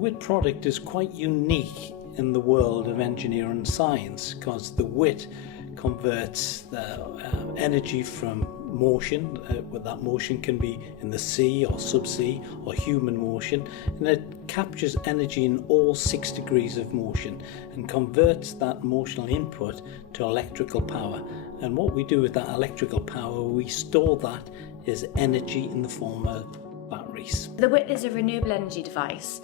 WITT product is quite unique in the world of engineering and science because the WITT converts the energy from motion, that motion can be in the sea or subsea or human motion, and it captures energy in all 6 degrees of motion and converts that motional input to electrical power. And what we do with that electrical power, we store that as energy in the form of batteries. The WITT is a renewable energy device.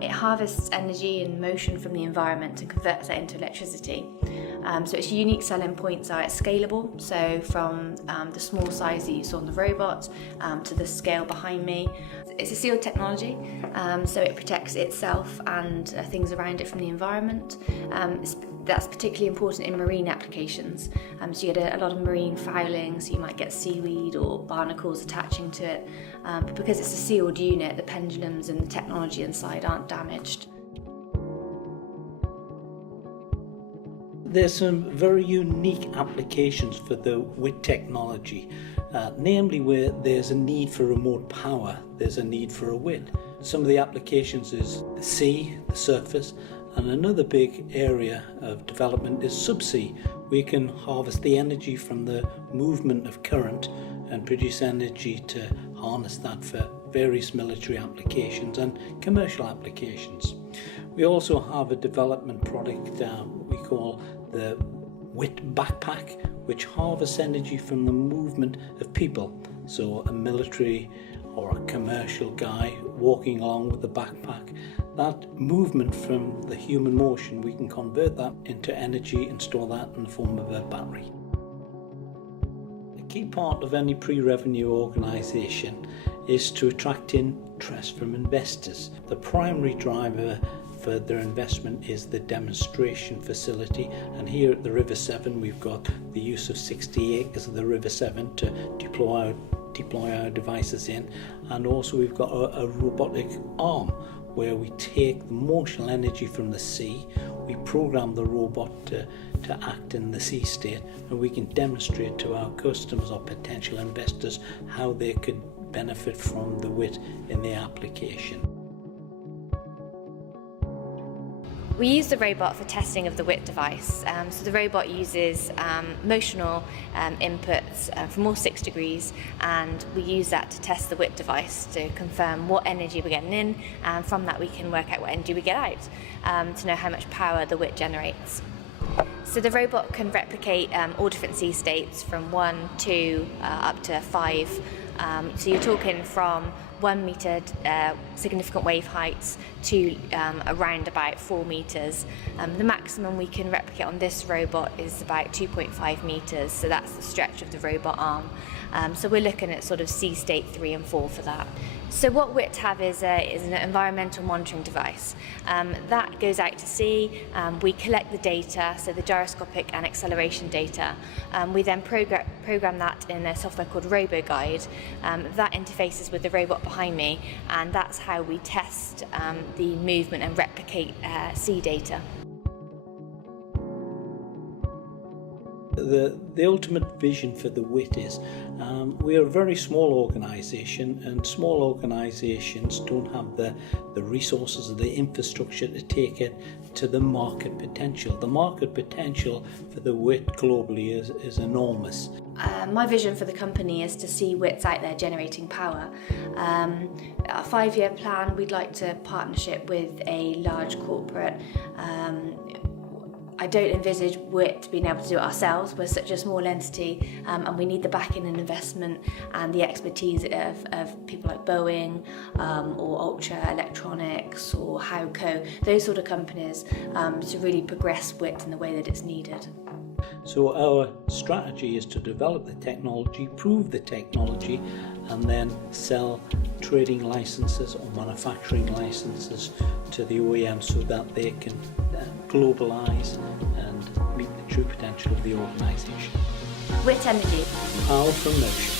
It harvests energy and motion from the environment and converts that into electricity. So its unique selling points are it's scalable, so from the small size that you saw on the robot to the scale behind me. It's a sealed technology, so it protects itself and things around it from the environment. That's particularly important in marine applications. So you get a lot of marine fouling, so you might get seaweed or barnacles attaching to it. But because it's a sealed unit, the pendulums and the technology inside aren't damaged. There's some very unique applications for the WITT technology, namely where there's a need for remote power, there's a need for a WITT. Some of the applications is the sea, the surface, and another big area of development is subsea. We can harvest the energy from the movement of current and produce energy to harness that for various military applications and commercial applications. We also have a development product we call the WITT backpack, which harvests energy from the movement of people. So a military or a commercial guy walking along with the backpack, that movement from the human motion, we can convert that into energy and store that in the form of a battery. A key part of any pre-revenue organisation is to attract interest from investors. The primary driver for their investment is the demonstration facility, and here at the River Severn we've got the use of 60 acres of the River Severn to deploy our devices in, and also we've got a robotic arm where we take the motional energy from the sea, we program the robot to act in the sea state, and we can demonstrate to our customers or potential investors how they could benefit from the WITT in their application. We use the robot for testing of the WITT device. So the robot uses motional inputs from all 6 degrees, and we use that to test the WITT device to confirm what energy we're getting in, and from that we can work out what energy we get out to know how much power the WITT generates. So the robot can replicate all different sea states from 1, 2 up to 5. So you're talking from 1 metre significant wave heights to around about 4 metres. The maximum we can replicate on this robot is about 2.5 metres, so that's the stretch of the robot arm. So we're looking at sort of sea state 3 and 4 for that. So what WITT have is an environmental monitoring device. That goes out to sea, we collect the data, so the gyroscopic and acceleration data. We then program that in a software called RoboGuide. That interfaces with the robot behind me, and that's how we test the movement and replicate sea data. The ultimate vision for the WITT is we are a very small organisation, and small organisations don't have the resources or the infrastructure to take it to the market potential. The market potential for the WITT globally is enormous. My vision for the company is to see WITTs out there generating power. Our 5-year plan, we'd like to partnership with a large corporate. I don't envisage WITT being able to do it ourselves. We're such a small entity, and we need the backing and investment and the expertise of people like Boeing or Ultra Electronics or Howco, those sort of companies, to really progress WITT in the way that it's needed. So our strategy is to develop the technology, prove the technology, and then sell trading licenses or manufacturing licenses to the OEM so that they can globalise and meet the true potential of the organisation. WITT Energy. Power from motion.